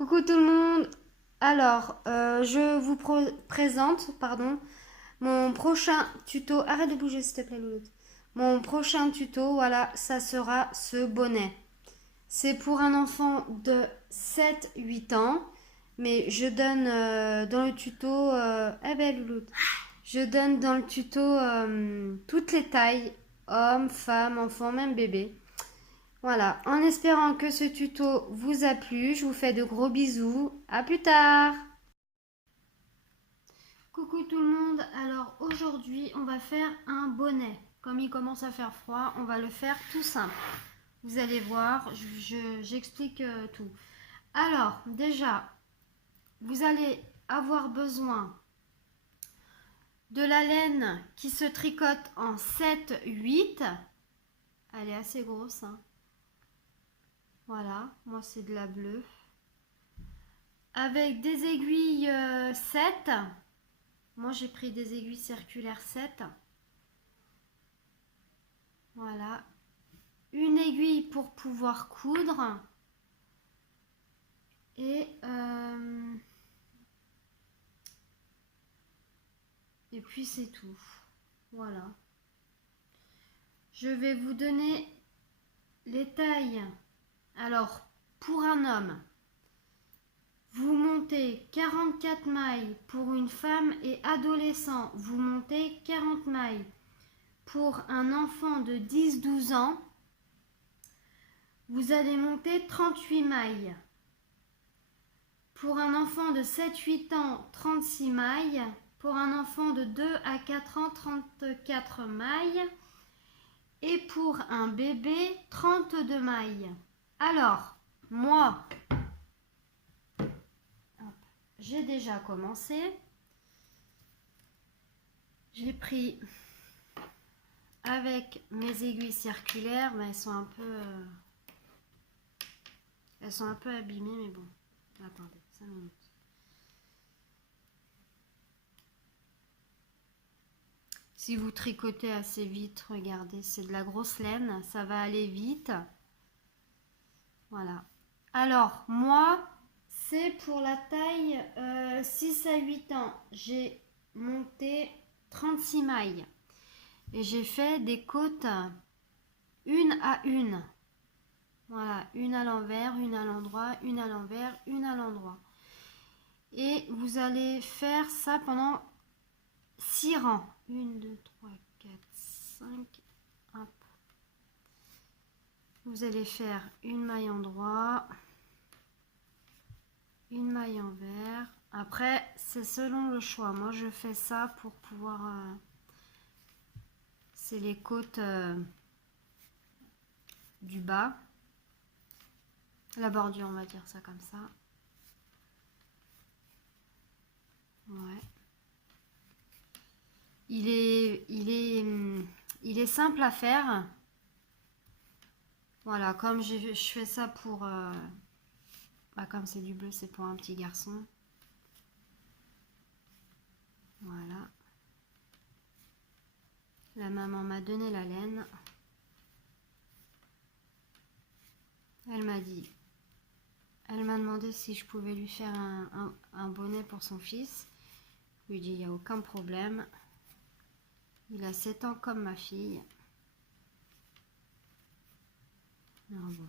Coucou tout le monde. Alors, je vous présente, mon prochain tuto. Arrête de bouger s'il te plaît, Louloute. Mon prochain tuto, voilà, ça sera ce bonnet. C'est pour un enfant de 7-8 ans, mais je donne dans le tuto, eh ben Louloute, je donne dans le tuto toutes les tailles, hommes, femmes, enfants, même bébés. Voilà, en espérant que ce tuto vous a plu, je vous fais de gros bisous. À plus tard. Coucou tout le monde, alors aujourd'hui on va faire un bonnet. Comme il commence à faire froid, on va le faire tout simple. Vous allez voir, j'explique tout. Alors déjà, vous allez avoir besoin de la laine qui se tricote en 7-8. Elle est assez grosse, hein. Voilà, moi c'est de la bleue. Avec des aiguilles 7. Moi j'ai pris des aiguilles circulaires 7. Voilà. Une aiguille pour pouvoir coudre. Et puis c'est tout. Voilà. Je vais vous donner les tailles. Alors, pour un homme, vous montez 44 mailles. Pour une femme et adolescent, vous montez 40 mailles. Pour un enfant de 10-12 ans, vous allez monter 38 mailles. Pour un enfant de 7-8 ans, 36 mailles. Pour un enfant de 2 à 4 ans, 34 mailles. Et pour un bébé, 32 mailles. Alors, moi, j'ai déjà commencé. J'ai pris avec mes aiguilles circulaires, mais elles sont un peu abîmées, mais bon. Attendez, 5 minutes. Si vous tricotez assez vite, regardez, c'est de la grosse laine, ça va aller vite. Voilà. Alors, moi, c'est pour la taille 6 à 8 ans. J'ai monté 36 mailles. Et j'ai fait des côtes une à une. Voilà, une à l'envers, une à l'endroit, une à l'envers, une à l'endroit. Et vous allez faire ça pendant 6 rangs. 1, 2, 3, 4, 5. Hop. Vous allez faire une maille endroit, une maille envers. Après, c'est selon le choix. Moi, je fais ça pour pouvoir... c'est les côtes du bas. La bordure, on va dire ça comme ça. Ouais. Il est simple à faire. Voilà, comme je fais ça pour... comme c'est du bleu, c'est pour un petit garçon. Voilà. La maman m'a donné la laine. Elle m'a dit... Elle m'a demandé si je pouvais lui faire un bonnet pour son fils. Je lui ai dit, il n'y a aucun problème. Il a 7 ans comme ma fille. Alors bon,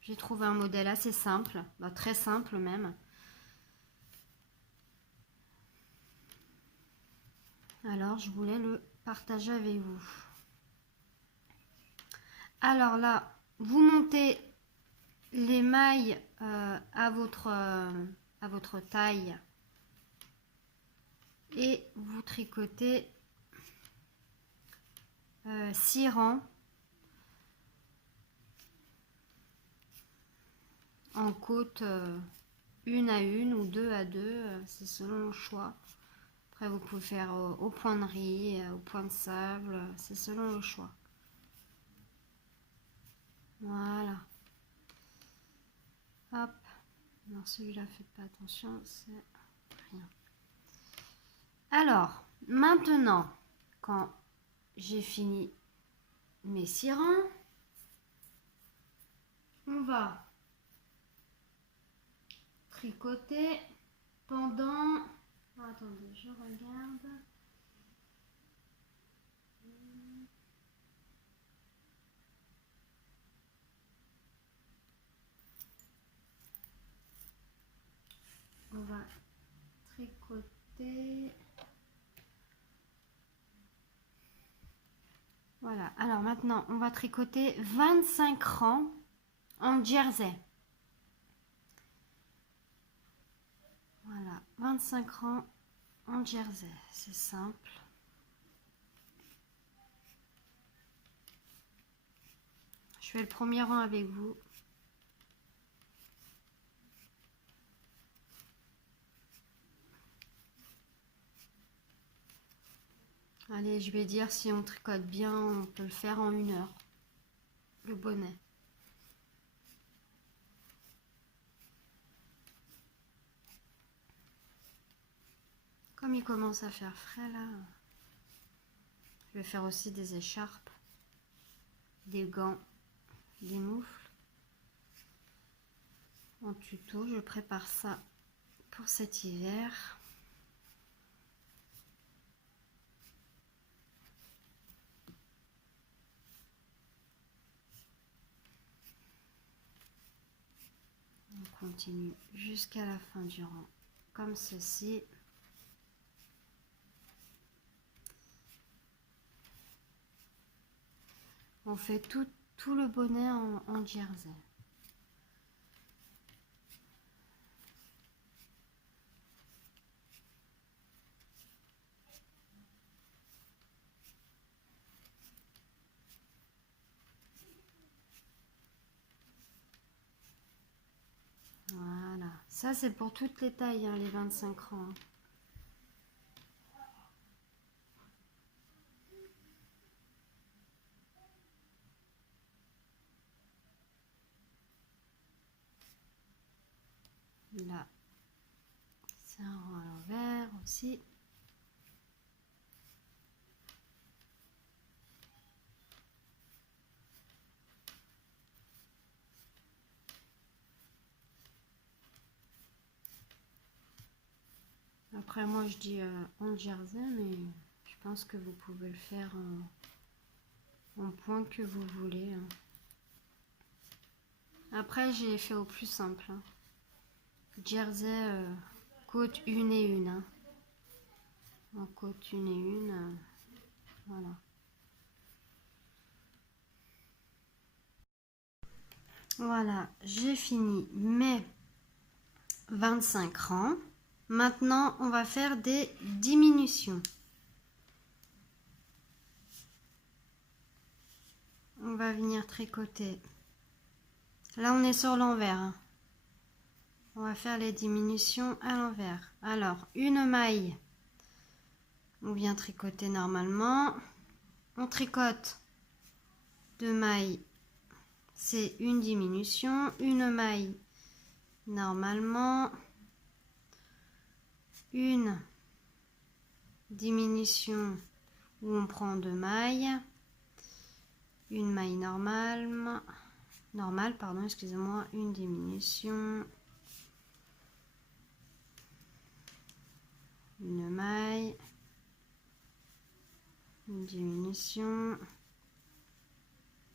j'ai trouvé un modèle assez simple, très simple même. Alors, je voulais le partager avec vous. Alors là, vous montez les mailles à votre taille et vous tricotez 6 rangs en côte une à une ou deux à deux, c'est selon le choix. Après, vous pouvez faire au point de riz, au point de sable, c'est selon le choix. Voilà. Hop. Alors celui-là, faites pas attention, c'est rien. Alors, maintenant, quand j'ai fini mes 6 rangs, on va tricoter pendant... Oh, attendez, je regarde. On va tricoter. Voilà, alors maintenant on va tricoter 25 rangs en jersey. Voilà, 25 rangs en jersey, c'est simple. Je fais le premier rang avec vous. Allez, je vais dire, si on tricote bien, on peut le faire en 1 heure, le bonnet. Comme il commence à faire frais là, je vais faire aussi des écharpes, des gants, des moufles. En tuto, je prépare ça pour cet hiver. On continue jusqu'à la fin du rang, comme ceci. On fait tout le bonnet en jersey. Voilà, ça c'est pour toutes les tailles, hein, les 25 rangs. Là, c'est un rang à l'envers aussi. Après, moi je dis en jersey, mais je pense que vous pouvez le faire en point que vous voulez. Hein. Après, j'ai fait au plus simple. Hein. Jersey, côte 1 et 1. Hein. En côte 1 et 1, voilà. Voilà, j'ai fini mes 25 rangs. Maintenant, on va faire des diminutions. On va venir tricoter. Là, on est sur l'envers. Hein. On va faire les diminutions à l'envers. Alors, une maille. On vient tricoter normalement. On tricote 2 mailles. C'est une diminution. Une maille normalement. Une diminution où on prend 2 mailles. Une maille normale, pardon, excusez-moi, une diminution, une maille, une diminution,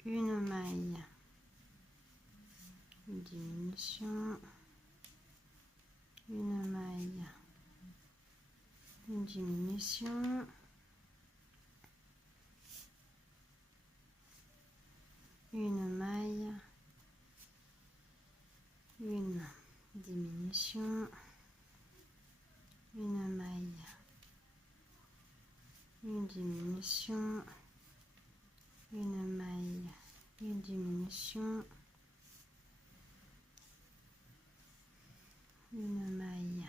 une maille, une diminution, une maille, une diminution, une maille, une diminution, une maille, une diminution, une maille, une diminution, une maille,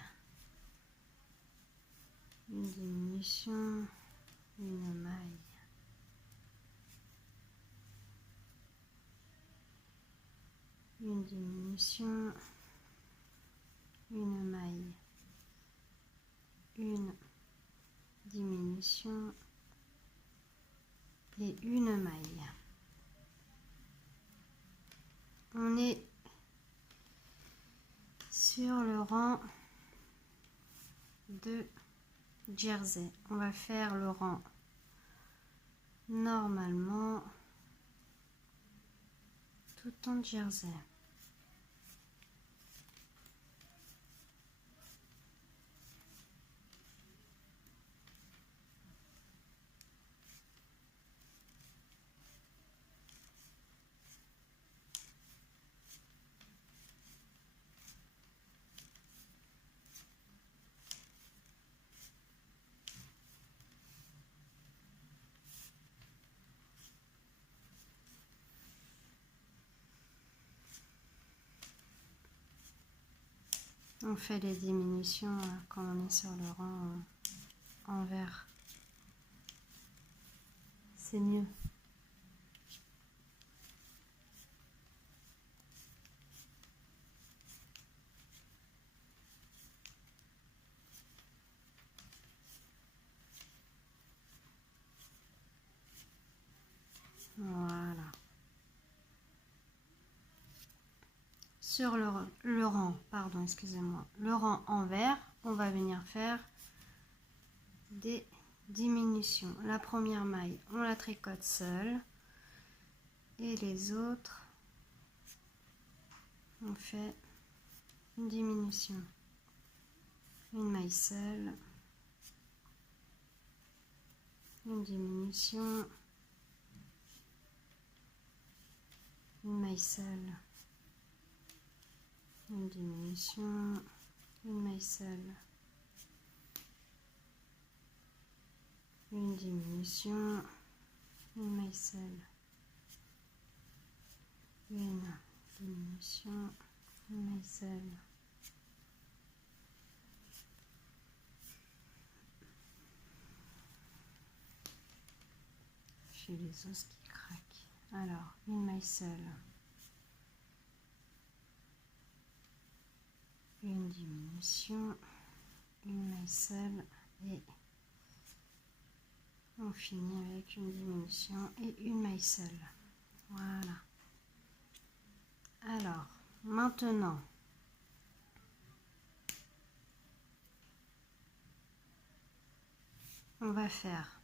une diminution, une maille, une diminution, une maille, une diminution et une maille. On est sur le rang de jersey. On va faire le rang normalement tout en jersey. On fait les diminutions quand on est sur le rang envers. C'est mieux. Voilà. Sur le rang, pardon, excusez-moi, le rang envers, on va venir faire des diminutions. La première maille, on la tricote seule et les autres, on fait une diminution. Une maille seule, une diminution, une maille seule, une diminution, une maille seule, une diminution, une maille seule, une diminution, une maille seule. J'ai les os qui craquent. Alors, une maille seule, une diminution, une maille seule et on finit avec une diminution et une maille seule. Voilà. Alors, maintenant, on va faire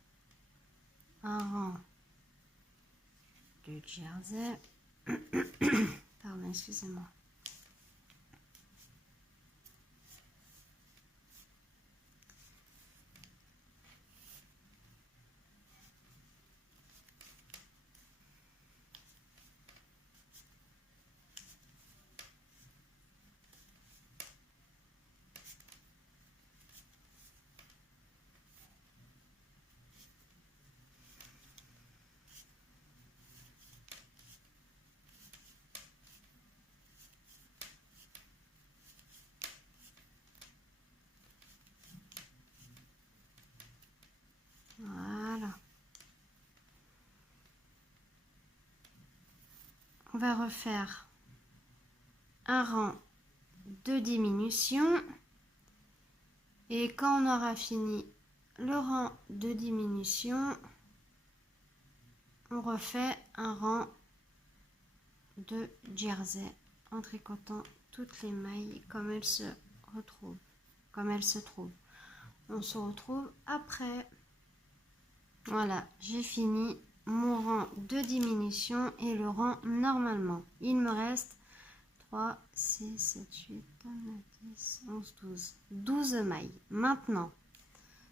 un rang de jersey. Pardon, excusez-moi. Voilà. On va refaire un rang de diminution et quand on aura fini le rang de diminution, on refait un rang de jersey en tricotant toutes les mailles comme elles se retrouvent, comme elles se trouvent. On se retrouve après. Voilà, j'ai fini mon rang de diminution et le rang normalement. Il me reste 3, 6, 7, 8, 9, 10, 11, 12. 12 mailles. Maintenant,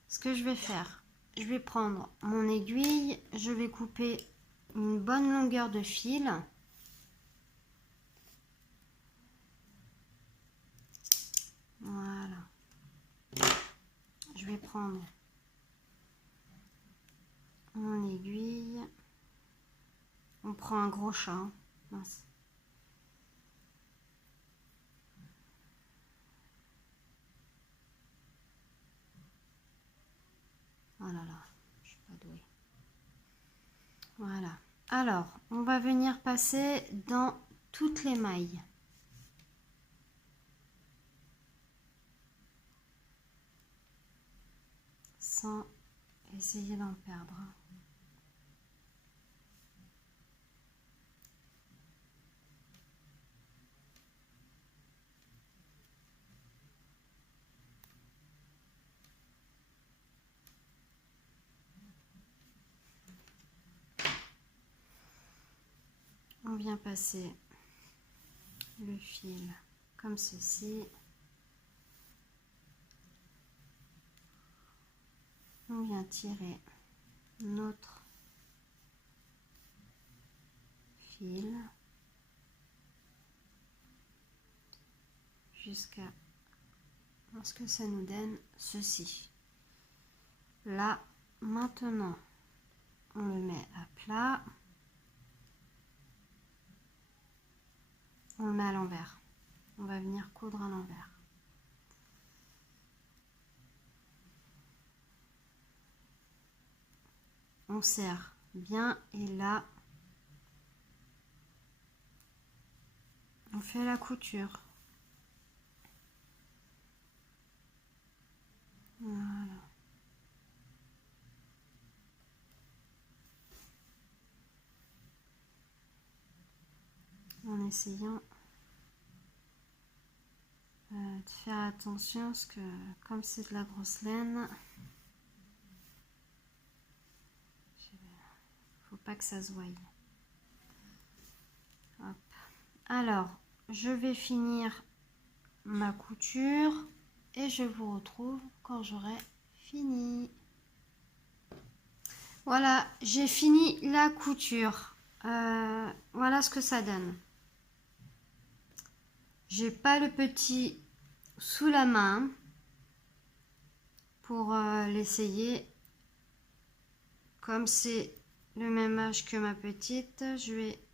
ce que je vais faire, je vais prendre mon aiguille, je vais couper une bonne longueur de fil. Voilà. Je vais prendre mon aiguille. On prend un gros chat. Hein. Mince. Oh là là, je suis pas douée. Voilà. Alors, on va venir passer dans toutes les mailles. Sans essayer d'en perdre. on vient passer le fil comme ceci. On vient tirer notre fil jusqu'à ce que ça nous donne ceci. Là, maintenant, on le met à plat. On le met à l'envers. On va venir coudre à l'envers. On serre bien et là, on fait la couture. Voilà. En essayant de faire attention parce que comme c'est de la grosse laine, faut pas que ça se voie. Hop. Alors, je vais finir ma couture et je vous retrouve quand j'aurai fini. Voilà, j'ai fini la couture. Voilà ce que ça donne. J'ai pas le petit sous la main pour l'essayer. Comme c'est le même âge que ma petite, je vais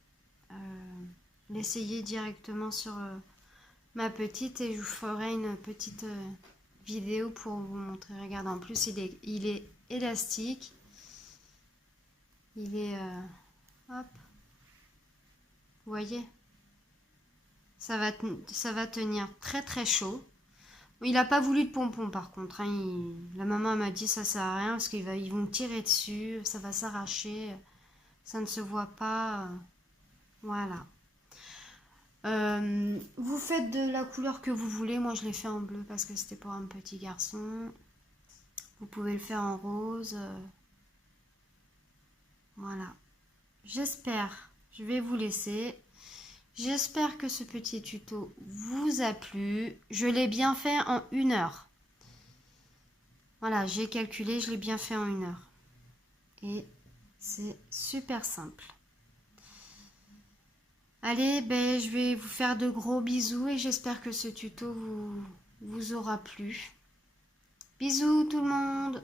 l'essayer directement sur ma petite et je vous ferai une petite vidéo pour vous montrer. Regardez, en plus il est élastique. Il est hop, vous voyez, ça va tenir très très chaud. Il n'a pas voulu de pompons par contre, hein. La maman m'a dit ça sert à rien parce ils vont tirer dessus, ça va s'arracher, ça ne se voit pas. Voilà. Vous faites de la couleur que vous voulez. Moi je l'ai fait en bleu parce que c'était pour un petit garçon. Vous pouvez le faire en rose. Voilà. J'espère, je vais vous laisser. J'espère que ce petit tuto vous a plu. Je l'ai bien fait en 1 heure. Voilà, j'ai calculé, je l'ai bien fait en 1 heure. Et c'est super simple. Allez, ben, je vais vous faire de gros bisous et j'espère que ce tuto vous aura plu. Bisous tout le monde!